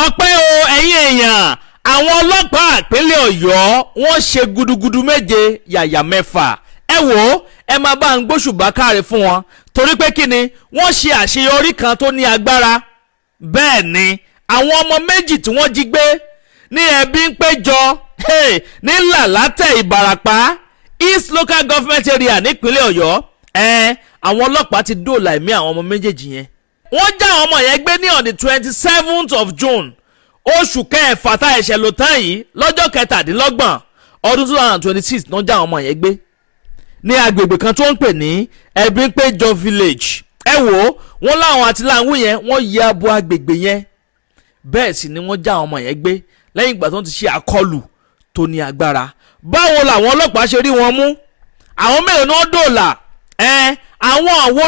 ọpẹ́ o ẹ̀yin èèyàn àwọn ọlọ́pàá ìpínlẹ̀ Ọ̀yọ́ wọ́n ṣe gudugudu méje yàyà mẹ́fà ẹ wò ó ẹ máa bá ń gbóṣùbà káre fún wọn torí pé kí ni wọ́n ṣe àṣeyọrí kan tó ní agbára bẹ́ẹ̀ ni àwọn ọmọ méjì tí wọ́n jí gbé ní ẹbí ń péjọ ní Làlátẹ̀ Ìbàràpá East Local Government Area nípínlẹ̀ Ọ̀yọ́ àwọn ọlọ́pàá ti dóòlà ẹ̀mí àwọn ọmọ méjèèjì yẹn wọ́n já àwọn ọmọ yẹn gbé ní on the 27th of June oṣù kẹfà tá ẹ̀ṣẹ̀ lò tán yìí lọ́jọ́ kẹtàdínlọ́gbọ̀n ọdún 2026 náà já àwọn ọmọ yẹn gbé ní agbègbè kan tó ń pè ní Ẹ̀bínpéjọ village ẹ wò ó wọ́n láwọn àtìláwìn yẹn wọ́n ya bo agbègbè yẹn bẹ́ẹ̀ sì ni wọ́n já àwọn ọmọ yẹn gbé lẹ́yìn ìgbà tó ń ti ṣe àkọlù tó ní agbára báwo làwọn ọlọ́pàá ṣe rí wọn mú àwọn mélòó ni wọ́n dòòlà àwọn àwo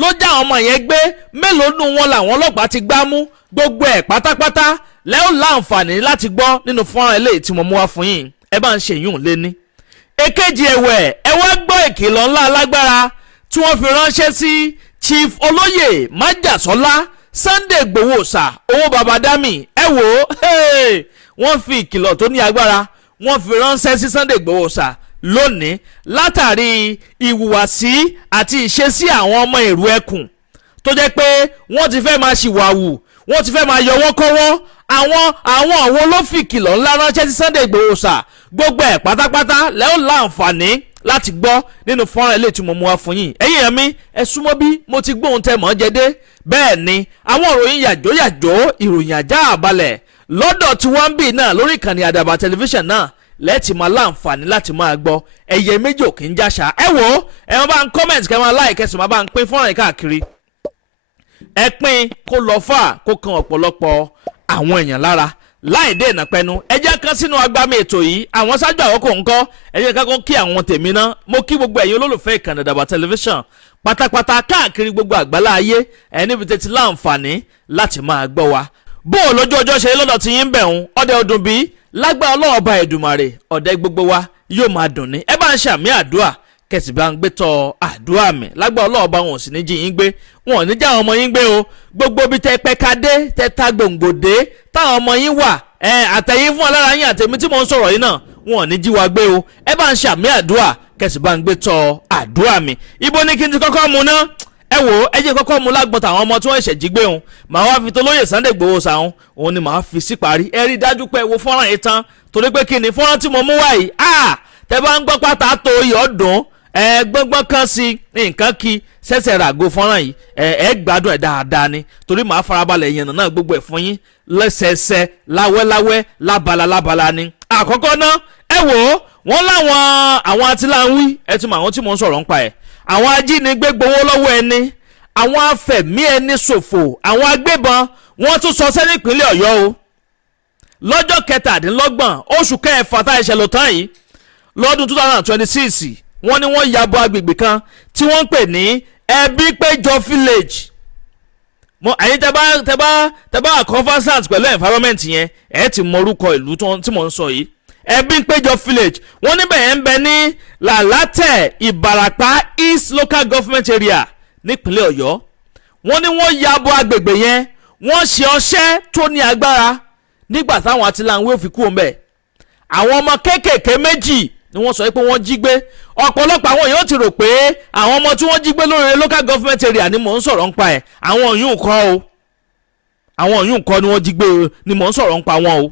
ló já àwọn ọmọ yẹn gbé mélòó nù wọn làwọn ọlọ́pàá ti gbá mú gbogbo ẹ̀ pátápátá lẹ́yìn láǹfààní láti gbọ́ nínú fọ́nrán eléyìí tí mo mú wá fún yín ẹ bá ń ṣe yún lé ní. èkejì ẹ̀wẹ̀ ẹ wá gbọ́ ìkìlọ̀ ńlá alágbára tí wọ́n fi ránṣẹ́ sí Chief Olóyè Májàsọ́lá Sunday Igboho Ọ̀sà owó babadami ẹ wò ó wọ́n fi ìkìlọ̀ tó ní agbára wọ́n fi ránṣẹ́ sí Sunday Igboho Ọ̀sà lónìí látàrí ìhùwàsí àti ìṣesí àwọn ọmọ èrò ẹkùn tó jẹ́ pé wọ́n ti fẹ́ máa ṣìwàwù wọ́n ti fẹ́ máa yọ wọ́n kọ́wọ́ àwọn olófìkìlọ̀ ńlá ránṣẹ́ sí Sunday Igboho Ọ̀sà gbogbo ẹ̀ pátápátá lẹ́yìn láǹfààní láti gbọ́ nínú fọ́nrán ilé tí mo mú wá fún yín ẹ̀yin èèyàn mi ẹ súnmọ́ bí mo ti gbóhùn tẹ́ mọ́ jẹ́dé bẹ́ẹ̀ ni àwọn ìròyìn yàjóyàjó ìròyìn ajá àbálẹ̀ lọ́dọ̀ tí wọ́n ń bì náà lórí ìkànnì àdàbà tẹlifíṣàn náà lẹ́ẹ̀tì máa láǹfààní láti máa gbọ́ ẹ̀yẹ méjì ò kì í jáṣà ẹ wò ó ẹ máa bá ń kọ́mẹ̀ntì kẹ́ máa láì kẹ́sì máa bá ń pín fọ́nrán káàkiri ẹ pín kó lọ fà kó kan ọ̀pọ̀lọpọ̀ àwọn èèyàn lára láì dé ìnàpẹ́nu ẹ jẹ́ kan sínú agbámi ètò yìí àwọn ṣáájú àwọ̀kọ̀ ńkọ́ ẹ jẹ́ ká kó kí àwọn tèmi náà mo kí gbogbo ẹ̀yin olólùfẹ́ ìkànnì àdàbà tẹlifíṣàn pátápátá káàkiri gbogbo àgbálá ayé ẹ níbi tẹ́tí láǹfààní láti máa gbọ́ wa bó o lójú ọjọ́ ṣe lọ́dọ̀ tí yín bẹ̀rùn ọdẹ ọdún bíi lágbára Ọlọ́run Ọba Èdùmàrè ọ̀dẹ gbogbo wa yóò máa dùn ní ẹ bá ń ṣàmì àdúrà kẹsì bá ń gbé tọ àdúrà mi lágbára Ọlọ́run Ọba wọn ò sì ní jí yín gbé wọn ò ní já àwọn ọmọ yín gbé o gbogbo bí tẹ pẹkadé tẹ ta gbòǹgbòdé táwọn ọmọ yín wà àtẹ̀yìn fún alára yín àtẹ̀mí tí mò ń sọ̀rọ̀ yìí náà wọn ò ní jí wa gbé o ẹ bá ń ṣàmì àdúrà kẹsì bá ń gbé tọ àdúrà mi ibo ni kí n ti kọ́kọ́ mu ná ẹ wò ó ẹ jẹ́ kọ́kọ́ mu lágbọ́n àwọn ọmọ tí wọ́n ṣẹ̀ jí gbé òun màá wá fi t'Olóyè Sunday Igboho Ọ̀sà òun ni màá fi sí parí ẹ rí i dájú pé ẹ wo fọ́nrán yìí tán torí pé kí ni fọ́nrán tí mo mú wá yìí tẹ bá ń gbọ́ pátá tó iyọ̀ dùn gbọ́ngbọ́n kan sí nǹkan kí sẹ́sẹ̀ ràgó fọ́nrán yìí ẹ gbádùn ẹ̀ dáadáa ni torí màá farabalẹ̀ yẹn náà gbogbo ẹ̀ fún yín lẹ́sẹẹsẹ láwẹ́láwẹ́ lábala ni. àkọ́kọ́ náà ẹ wò ó wọ́n láwọn àwọn atiláwí ẹ ti mọ àwọn tí mò ń sọ̀rọ̀ ń pa ẹ̀ àwọn ajínigbé gbowó lọ́wọ́ ẹni àwọn afẹ̀mí ẹni ṣòfò àwọn agbébọn wọ́n tún sọ sẹ́ni ìpínlẹ̀ Ọ̀yọ́ o lọ́jọ́ kẹtàdínlọ́gbọ̀n oṣù kẹfà tá ẹ̀ṣẹ̀ lò tán yìí lọ́dún 2026 wọ́n ní wọ́n ya bo agbègbè kan tí wọ́n ń pè ní Ẹ̀bínpéjọ village ẹ̀yin tẹ́ bá conversant pẹ̀lú environment yẹn ẹ̀ ti mọ orúkọ ìlú tí mò ń sọ yìí Ẹ̀bínpéjọ village wọ́n níbẹ̀ yẹn ń bẹ ní Làlátẹ̀ Ìbàràpá East Local Government Area nípínlẹ̀ Ọ̀yọ́ wọ́n ní wọ́n ya bo agbègbè yẹn wọ́n ṣe ọṣẹ́ tó ní agbára nígbà táwọn atiláwí ò fi kú òun bẹ́ẹ̀ àwọn ọmọ kéékèèké méjì ni wọ́n sọ pé wọ́n jí gbé ọ̀pọ̀lọpọ̀ àwọn èèyàn ti rò pé àwọn ọmọ tí wọ́n jí gbé lórí local government area ni mò ń sọ̀rọ̀ nípa ẹ̀ àwọn òyìn kọ́ o àwọn òyìn kọ́ ni wọ́n jí gbé ni mò ń sọ̀rọ̀ nípa wọn o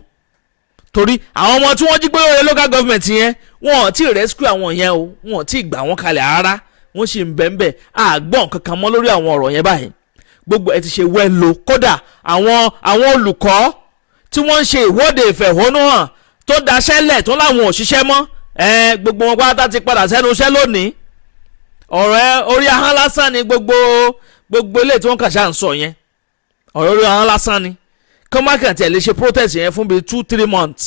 torí àwọn ọmọ tí wọ́n jí gbé lórí local government yẹn wọn ò tí ì rescue àwọn yẹn o wọn ò tí ì gbà wọ́n kalẹ̀ rárá wọ́n sì ń bẹ́ẹ̀ àgbọ̀n kankan mọ́ lórí àwọn ọ̀rọ̀ yẹn báyìí gbogbo ẹ ti ṣe wẹ́lo kódà àwọn olùkọ́ tí wọ́n ń ṣe ìwọ́de ìfẹ̀hónúhàn tó daṣẹ́ lẹ̀ tó láwọn òṣìṣẹ́ mọ́ gbogbo wọn pátá ti padà sẹ́nu iṣẹ́ lónìí ọ̀rọ̀ orí ahọ́n lásán ni gbogbo ilé tí wọ́n kà ṣáà ń sọ yẹn ọ̀rọ̀ orí ahọ́n lásán ni kọ́mákàn tí ẹ̀ lè ṣe protest yẹn fún bíi 2-3 months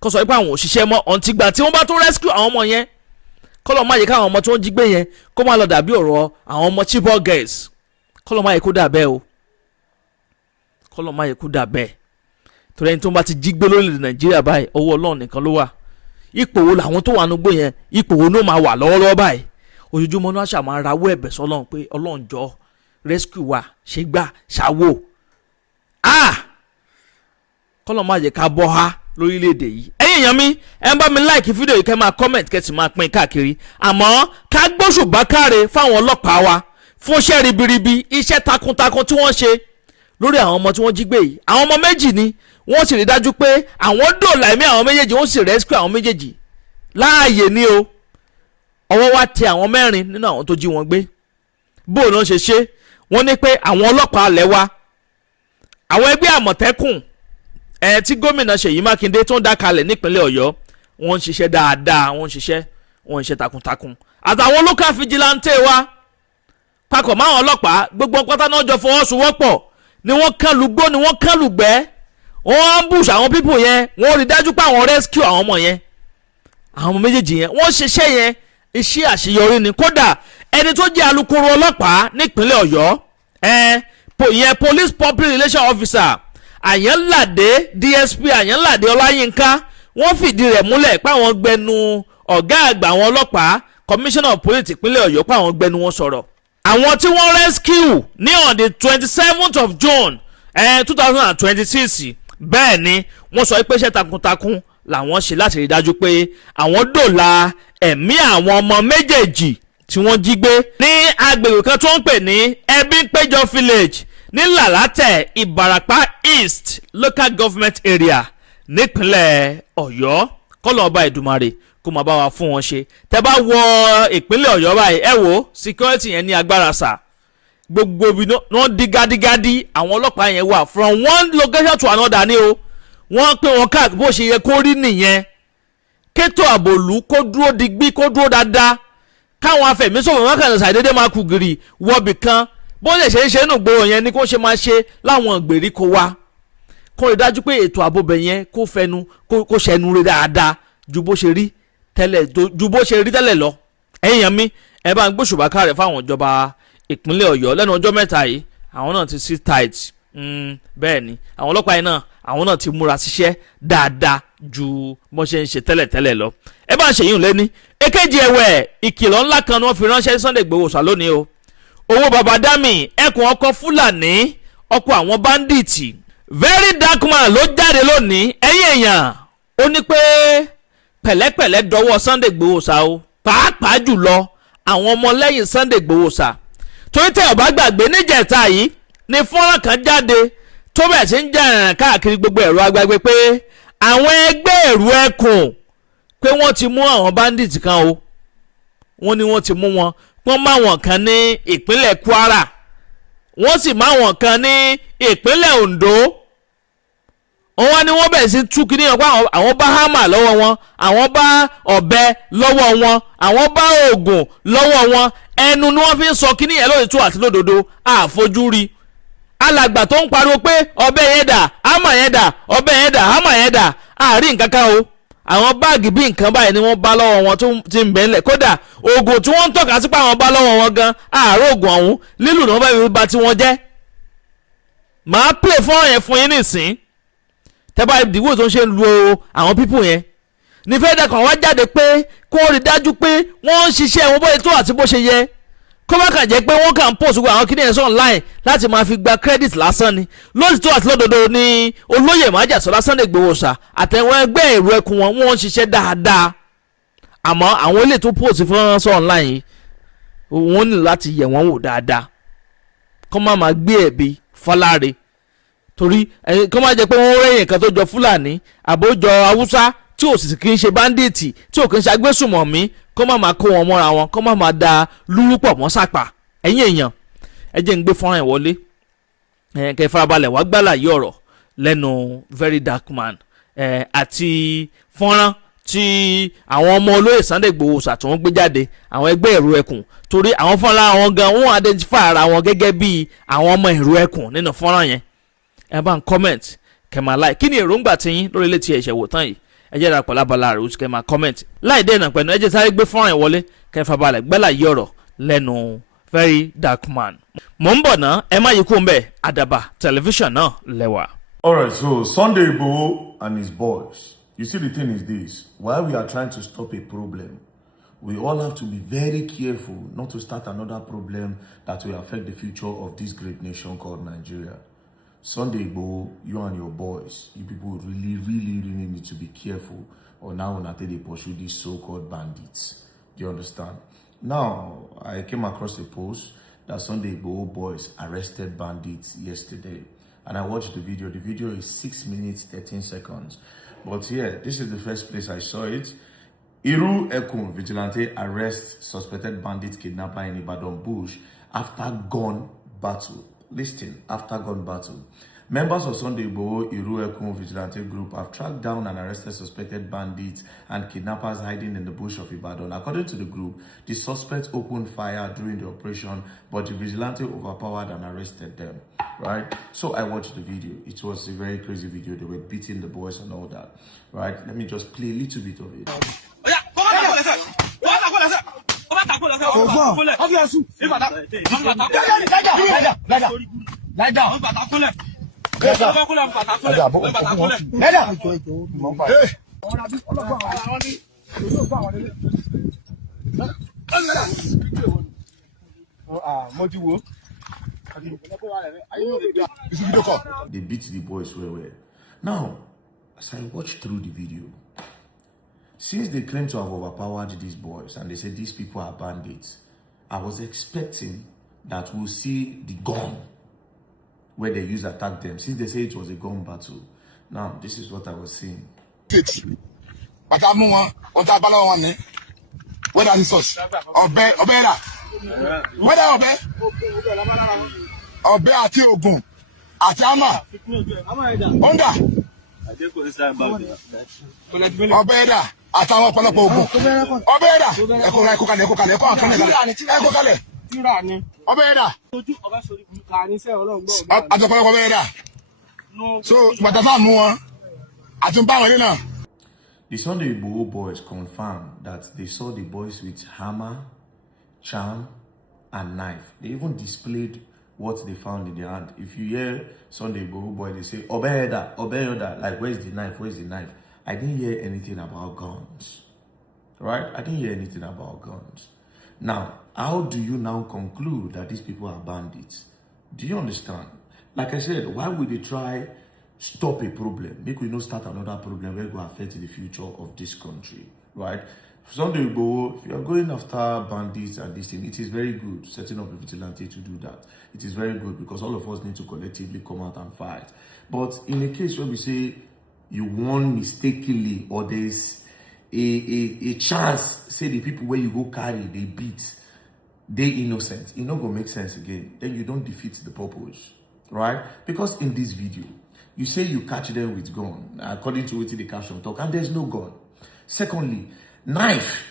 kó sọ pé àwọn òṣìṣẹ́ mọ́ ọ̀ǹtìgbà tí wọ́n bá tó rescue àwọn ọmọ yẹn kọ́lọ́ máa yẹ káwọn ọmọ tí wọ́n jí gbé yẹn kó má lọ dàbí ọ̀rọ̀ àwọn ọmọ Chibok girls kọ́lọ́ máa yẹ kó dà bẹ́ẹ̀ o kọ́lọ́ máa yẹ kó dà bẹ́ẹ̀ torí ẹni tó bá ti jí gbé lórílẹ̀ Nàìjíríà báyìí ọwọ́ Ọlọ́run nìkan ló wà ipò wo làwọn tó wà nígbò yẹn ipò wo ló máa wà lọ́wọ́lọ́wọ́ báyìí ojoojúmọ́ náà ṣáà máa rawọ́ ẹ̀bẹ̀ sọ́lọ́run pé Ọlọ́run jọ̀ọ́ rescue wa ṣe gbà ṣàwò kọ́lọ́ má jẹ́ ká bọ́ ha lórílẹ̀‐èdè yìí. ẹ̀yin èèyàn mi ẹ ń bá mi like fídíò yìí kẹ́ máa comment kẹ́ sì máa pín káàkiri. àmọ́ ká gbóṣùbà káre fáwọn ọlọ́pàá wa fún iṣẹ́ ribiribi iṣẹ́ takuntakun tí wọ́n ṣe lórí àwọn ọmọ tí wọ́n jí gbé yìí. àwọn ọmọ méjì ni wọ́n sì rí dájú pé àwọn dòòlà ẹ̀mí àwọn méjèèjì wọ́n sì rescue àwọn méjèèjì láàyè ni o. ọwọ́ wá tẹ àwọn 4 nínú àwọn tó jí wọn gbé. bó ló ń ṣe wọ́n ní pé àwọn ọlọ́pàá alẹ́ wa àwọn ẹgbẹ́ àmọ̀tẹ́kùn tí gómìnà Ṣèyí Mákindé tó ń dá kalẹ̀ nípínlẹ̀ Ọ̀yọ́ wọ́n ń ṣiṣẹ́ dáadáa wọ́n ń ṣiṣẹ́ takuntakun àtàwọn local vigilante wa papọ̀ máwọn ọlọ́pàá gbogbo pátá náà jọ fọwọ́sowọ́pọ̀ ni wọ́n kàn lùgbó ni wọ́n kàn lùgbẹ́ wọ́n ambush àwọn people yẹn wọ́n rí dájú pé àwọn rescue àwọn ọmọ yẹn àwọn ọmọ méjèèjì yẹn wọ́n ṣiṣẹ́ yẹn iṣẹ́ àṣeyọrí ni. kódà ẹni tó jẹ́ alukoro ọlọ́pàá nípínlẹ̀ Ọ̀yọ́ ìyẹn police public relation officer Àyànládé DSP Àyànládé Ọláyínká wọ́n fìdí rẹ̀ múlẹ̀ pé àwọn gbẹnu ọ̀gá àgbà àwọn ọlọ́pàá commissioner of police ìpínlẹ̀ Ọ̀yọ́ pé àwọn gbẹnu wọn sọ̀rọ̀. àwọn tí wọ́n rescue ní on the 27th of June 2026 bẹ́ẹ̀ ni wọ́n sọ pé iṣẹ́ takuntakun làwọn ṣe láti rí dájú pé àwọn dòòlà ẹ̀mí àwọn ọmọ méjèèjì tí wọ́n jí gbé ní agbègbè kan tó ń pè ní Ẹbínpéjọ village ní Làlátẹ̀ Ìbàràpá East local government area nípínlẹ̀ Ọ̀yọ́. kọ́lọ̀ ọba Èdùmàrè kó máa bá wa fún wọn ṣe. tẹ́ bá wọ ìpínlẹ̀ Ọ̀yọ́ báyìí ẹ wo security yẹn ní agbára sà gbogbo ibi wọ́n di gádígádí àwọn ọlọ́pàá yẹn wà from one location to another ni o wọ́n pé wọn káàkiri bó ṣe yẹ kó rí nìyẹn. kétò àbòlú kó dúró digbí kó dúró dáadáa káwọn afẹ̀míṣòfò wọn kàn ṣàdédé máa kú gìrì wọ́bì kan bó lè ṣe ń ṣe nù gbòòrò yẹn ni kó ṣe máa ṣe láwọn ìgbèríko wa kó rí dájú pé ètò àbòbẹ̀ yẹn kó fẹnu kó ṣẹnu rí dáadáa ju bó ṣe rí tẹ́lẹ̀ lọ. ẹ̀yin mi ẹ bá ń gbóṣùbà káre fáwọn ìjọba ìpínlẹ̀ Ọ̀yọ́ lẹ́nu ọjọ́ mẹ́ta yìí àwọn náà ti sit tight bẹ́ẹ̀ ni àwọn ọlọ́pàá yìí náà àwọn náà ti múra síṣẹ́ dáadáa ju bó ṣe ń ṣe tẹ́lẹ̀ lọ. ẹ bá ń ṣèyún lẹ́ni èkejì ẹ̀wẹ̀ ìkìlọ̀ ńlá kan ni wọ́n fi ránṣẹ́ Sunday Igboho Oòṣà lónìí o. owó baba dami ẹkùn ọkọ̀ Fúlàní ọkọ̀ àwọn bandits very dark man ló jáde lónìí. ẹ̀yin èèyàn ó ní pé pẹ̀lẹ́pẹ̀lẹ́ dọwọ́ Sunday Igboho Oòṣà o pàápàá jùlọ àwọn ọmọlẹ́yìn Sunday Igboho Oòṣà torí tẹ́ ò bá gbàgbé níjẹ̀ta yìí ni fọ́nrán kan jáde tó bẹ̀ sí ń jà ìrìn káàkiri gbogbo ẹ̀rọ agbègbè pé àwọn ẹgbẹ́ ẹ̀rù ẹkùn pé wọ́n ti mú àwọn bandits kan o wọ́n ní wọ́n ti mú wọn wọ́n má wọn kan ní ìpínlẹ̀ Kwara wọ́n sì má wọn kan ní ìpínlẹ̀ Ondo wọ́n ní wọ́n bẹ̀rẹ̀ sí tú kí ní ọ̀pá àwọn bá hámà lọ́wọ́ wọn àwọn bá ọ̀bẹ lọ́wọ́ wọn àwọn bá oògùn lọ́wọ́ wọn ẹnu ni wọ́n fi ń sọ kí ní yẹn lóòótọ́ àti lódodo àfojúrí alàgbà tó ń pariwo pé ọ̀bẹ yẹn dà hámà yẹn dà ọ̀bẹ yẹn dà hámà yẹn dà àárín nǹkan kan o àwọn báàgì bí nǹkan báyìí ni wọ́n bá lọ́wọ́ wọn tó ti ń bẹ̀ ńlẹ̀ kódà oògùn tí wọ́n ń tọ́ka sí pé àwọn bá lọ́wọ́ wọn gan àárọ̀ oògùn ọ̀hún lílù ni wọ́n bá fi ba tí wọ́n jẹ́. màá play fọ́nrán yẹn fún yín nísìn tẹ́bá ìdìbò tó ń ṣe lu àwọn pípù yẹn ní fẹ́ẹ́dà kan wá jáde pé kó rí dájú pé wọ́n ń ṣiṣẹ́ wọn bóyá tó àti bó ṣe yẹ kó má kàn jẹ́ pé wọ́n kàn ń post gbogbo àwọn kíní ẹ̀sán online láti máa fi gba credit lásán ni lóòótọ́ àti lódodo ni olóyè májàsọ́lá Sunday Igboho Oòṣà àtẹ̀wọ̀n ẹgbẹ́ èrò ẹkùn wọn wọ́n ń ṣiṣẹ́ dáadáa àmọ́ àwọn ilé tó post fún ẹ̀sán online yìí wọ́n ní láti yẹ̀ wọ́n wò dáadáa kó má máa gbé ẹ̀bi fọláre torí kó má jẹ́ pé wọ́n rẹ́yìn kan tó jọ Fúlàní àbójọ Haúsá tí ò sì kì í ṣe báńdíìtì tí ò kì í ṣe agbésùmọ̀mí kó má máa kó wọn mọ́ra wọn kó má máa da lúrúpọ̀ mọ́ sàpà. ẹ̀yin èèyàn ẹ jẹ́ ń gbé fọ́nrán ẹ̀ wọlé kẹ́ farabalẹ̀ wá gbálà yí ọ̀rọ̀ lẹ́nu very dark man àti fọ́nrán tí àwọn ọmọ olóyè Sunday Igboho Oòṣà tí wọ́n gbé jáde àwọn ẹgbẹ́ èrò ẹkùn torí àwọn fọ́nrán àwọn gan wọ́n identify ara wọn gẹ́gẹ́ bí àwọn ọmọ èrò ẹkùn nínú fọ́nrán yẹn ẹ bá ń comment kẹ́ máa like kí ni èròǹgbà tiyín lórí ilé tí ẹ ṣẹ̀wò tán yìí ẹ jẹ́ ìdàpọ̀ lábala rẹ̀ oṣù kẹ́ máa comment láì dé ìnàpẹ̀nu ẹ jẹ́ sáré gbé fọ́nrán ẹ̀ wọlé kẹ́ farabalẹ̀ gbẹ́là yí ọ̀rọ̀ lẹ́nu very dark man. mò ń bọ̀ ná ẹ má yí kú ń bẹ̀ Àdàbà tẹlifíṣàn náà lẹ́wà. Alright, so Sunday Igboho and his boys. You see, the thing is this: while we are trying to stop a problem, we all have to be very careful not to start another problem that will affect the future of this great nation called Nigeria. Sunday Igboho, you and your boys, you people really need to be careful, or now when they pursue these so-called bandits. Do you understand? Now, I came across a post that Sunday Igboho boys arrested bandits yesterday, and I watched the video. The video is 6 minutes 13 seconds. But yeah, this is the first place I saw it. Iru Ekun vigilante arrests suspected bandit kidnapper in Ibadan bush after gun battle. Listen, after gun battle. Members of Sunday Igboho Iru Ekun vigilante group have tracked down and arrested suspected bandits and kidnappers hiding in the bush of Ibadan. According to the group, the suspects opened fire during the operation, but the vigilante overpowered and arrested them. Right? So I watched the video. It was a very crazy video. They were beating the boys and all that. Right? Let me just play a little bit of it. They beat the boys well. Now, as I watched through the video, since they claim to have overpowered these boys and they say these people are bandits, I was expecting that we'll see the gun where they used to attack them, since they say it was a gun battle. Now, this is what I was seeing. Where are the source? Obera. Where are Obe ati Ogun. Atama. Onda. Obera. Atama ọ̀pọ̀lọpọ̀ Ogun. Obera. Eko kale. Obera. Atọ̀pọ̀lọpọ̀ Obera. So, bàtàfà mú wọn. Àtúnbá wọn náà. The Sunday Igboho boys confirmed that they saw the boys with hammer, charm, and knife. They even displayed what they found in their hand. If you hear Sunday Igboho boy, they say, Obeyeda, like, where's the knife? I didn't hear anything about guns. Right? I didn't hear anything about guns. Now, how do you now conclude that these people are bandits? Do you understand? Like I said, why would they try stop a problem, make we not start another problem where it will affect the future of this country, right? Sunday Igboho, if you are going after bandits and this thing, it is very good setting up a vigilante to do that. It is very good because all of us need to collectively come out and fight. But in a case where we say you won mistakenly, or there's a chance, say the people where you go carry, they beat, they innocent, it not gonna make sense again. Then you don't defeat the purpose, right? Because in this video, you say you catch them with gun, according to what the caption talk, and there's no gun. Secondly, knife.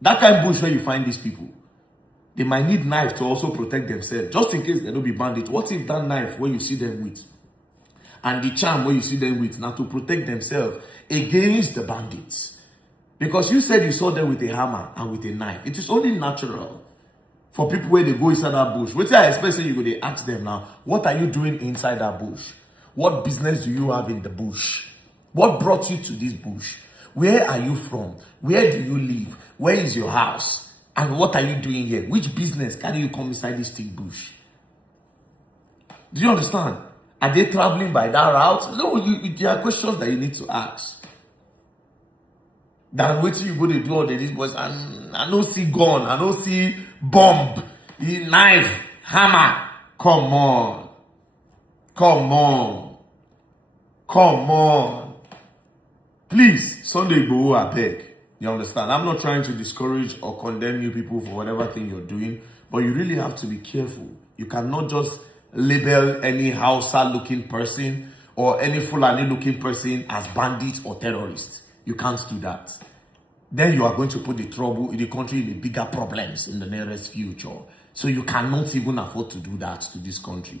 That kind of bush where you find these people, they might need knife to also protect themselves, just in case they don't be bandits. What if that knife where you see them with, and the charm where you see them with, now to protect themselves against the bandits? Because you said you saw them with a hammer and with a knife. It is only natural for people where they go inside that bush. What I expect you go, they ask them now, what are you doing inside that bush? What business do you have in the bush? What brought you to this bush? Where are you from? Where do you live? Where is your house? And what are you doing here? Which business can you come inside this thick bush? Do you understand? Are they traveling by that route? No, there are questions that you need to ask. Then wait till you go to do all these boys, and I don't see gun, I don't see bomb, knife, hammer. Come on. Please, Sunday Igboho, I beg. You understand? I'm not trying to discourage or condemn you people for whatever thing you're doing, but you really have to be careful. You cannot just label any Hausa-looking person or any Fulani-looking person as bandits or terrorists. You can't do that. Then you are going to put the country in the bigger problems in the nearest future. So you cannot even afford to do that to this country.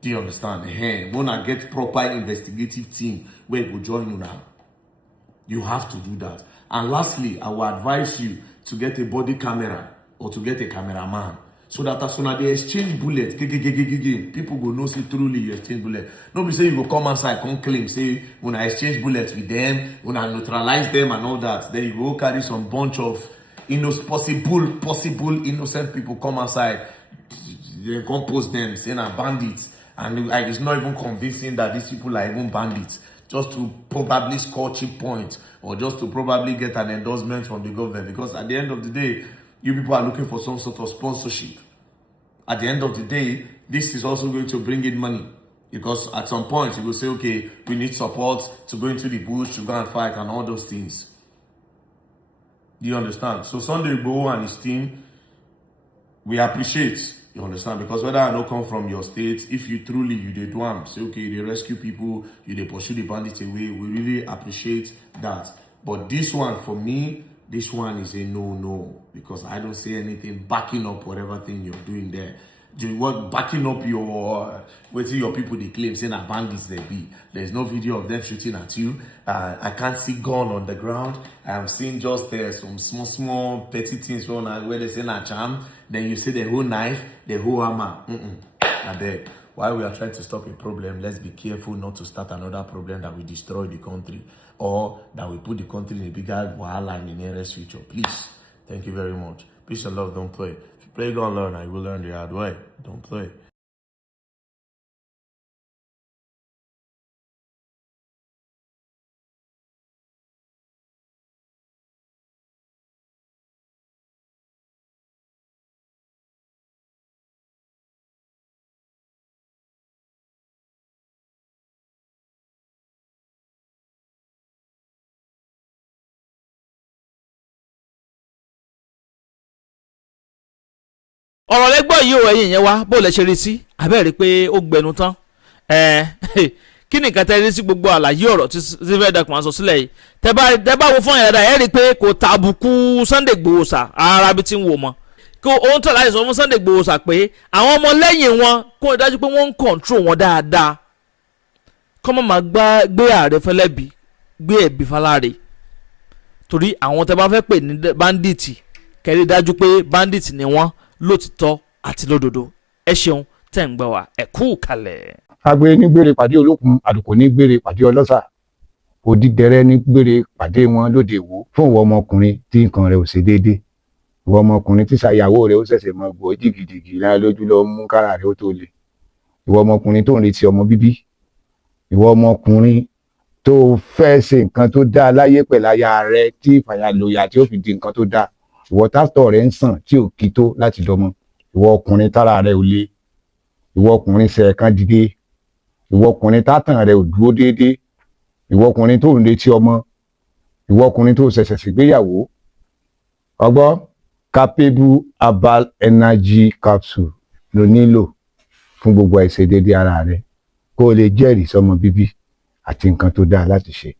Do you understand? Wanna get proper investigative team where you go join you now. You have to do that. And lastly, I will advise you to get a body camera or to get a cameraman, so that as soon as they exchange bullets, people will know say truly you exchange bullets. Nobody say you go come outside, come claim, say when I exchange bullets with them, when I neutralize them and all that, then you go carry some bunch of possible innocent people come outside, they come post them saying are bandits. And like, it's not even convincing that these people are even bandits, just to probably score cheap points or just to probably get an endorsement from the government. Because at the end of the day, you people are looking for some sort of sponsorship. At the end of the day, this is also going to bring in money. Because at some point, you will say, okay, we need support to go into the bush, to go and fight and all those things. Do you understand? So Sunday Igboho and his team, we appreciate, you understand? Because whether I don't come from your state, if you truly, you did one, say, okay, they rescue people, you they pursue the bandits away, we really appreciate that. But this one, for me, this one is a no-no. Because I don't see anything backing up whatever thing you're doing there. What backing up your waiting your people they claim saying that bandits they be. There's no video of them shooting at you. I can't see gun on the ground. I'm seeing just some small petty things where they say na charm. Then you see the whole knife, the whole hammer. I beg. While we are trying to stop a problem, let's be careful not to start another problem that will destroy the country or that will put the country in a bigger wahala in the nearest future. Please. Thank you very much. Peace and love. Don't play. If you play, go and learn. I will learn the hard way. Don't play. ọ̀rọ̀ lẹ́gbọ́ yìí ò ẹ̀yìn yẹn wá bó lẹ ṣe rí sí abẹ́rẹ́ pé ó gbẹnu tán kí ni nǹkan tẹ́ rí sí gbogbo àlàyé ọ̀rọ̀ tí fẹ́ẹ́ dẹkùn aṣọ sílẹ̀ yìí tẹ́ bá wo fún ẹ̀rọ ẹ̀ rí i pé kò tàbùkù Sunday Igboho sà ara bí ti ń wò mọ́ kó òun tọ̀ láti sọ fún Sunday Igboho sà pé àwọn ọmọ lẹ́yìn wọn kó o dájú pé wọ́n ń control wọn dáadáa kọ́ mọ́ máa gbé ààrẹ fẹlẹ́bí gbé ẹ̀bí faláre torí àwọn tẹ́ bá fẹ́ pè ní bandit kẹ́rí dájú pé bandit ni wọ́n lótìtọ́ àti lódodo. Ẹ ṣeun tẹ́ ń gbọ́ wá ẹ kú kalẹ̀. Agbe ní gbére pàdé olókun, àdùkò ní gbére pàdé ọlọ́ṣà, òdìdẹrẹ́ ní gbére pàdé wọn lóde ìwò. Fún ìwọ ọmọkùnrin tí nǹkan rẹ̀ ò ṣe déédé, ìwọ ọmọkùnrin tí ṣàyàwó rẹ̀ ó ṣẹ̀ṣẹ̀ mọ gbọ́ jìgìjìgì lára lójú lọ mú kára rẹ̀ ó tó le, ìwọ ọmọkùnrin tó ń retí ọmọ bíbí, ìwọ ọmọkùnrin tó fẹ́ ṣe nǹkan tó dáa láyé pẹ̀lú aya rẹ̀ tí ìfàyàlóyà tí ó fi di nǹkan tó dáa, ìwọ tátọ̀ rẹ̀ ń sàn tí ò kí tó láti dọmọ, ìwọ ọkùnrin tára rẹ̀ ò le, ìwọ ọkùnrin ṣẹ̀ẹ̀kan dìde, ìwọ ọkùnrin tátàn rẹ̀ ò dúró déédéé, ìwọ ọkùnrin tó ń retí ọmọ, ìwọ ọkùnrin tó ṣẹ̀ṣẹ̀ ṣègbéyàwó, ọgbọ́ capable herbal energy capsule ló nílò fún gbogbo àìṣedéédéé ara rẹ̀ kó o lè jẹ́rìí sọmọ bíbí àti nǹkan tó dáa láti ṣe.